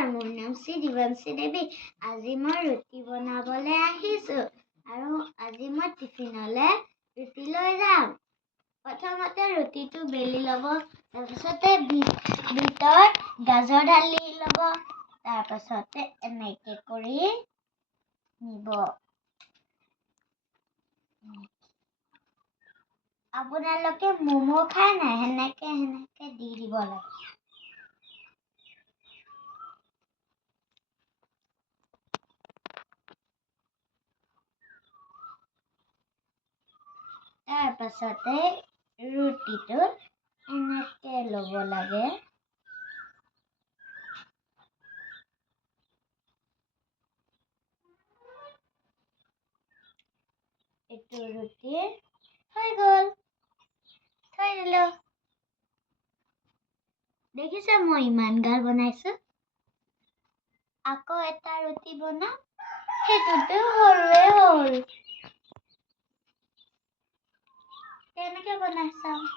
নমস্কাৰ, মোৰ নাম শ্ৰী দিৱংশী দেৱী। আজি মই ৰুটি বনাবলৈ আহিছোঁ আৰু আজি মই টিফিনলৈ ৰুটি লৈ যাম। প্ৰথমতে ৰুটিটো বেলি ল'ব, তাৰপিছতে ভিতৰত গাজৰ ঢালি ল'ব, তাৰপাছতে এনেকৈ কৰি নিব। আপোনালোকে ম'ম' খাই নাই? সেনেকৈ দি দিব লাগে। তাৰপাছতে ৰুটিটো এনেকৈ ল'ব লাগে। এইটো ৰুটি হৈ গ'ল, থৈ দিলোঁ। দেখিছে মই ইমান গাল বনাইছোঁ। আকৌ এটা ৰুটি বনাম, সেইটোতো সৰুৱে হ'ল। কেনেকৈ বনাই চাম।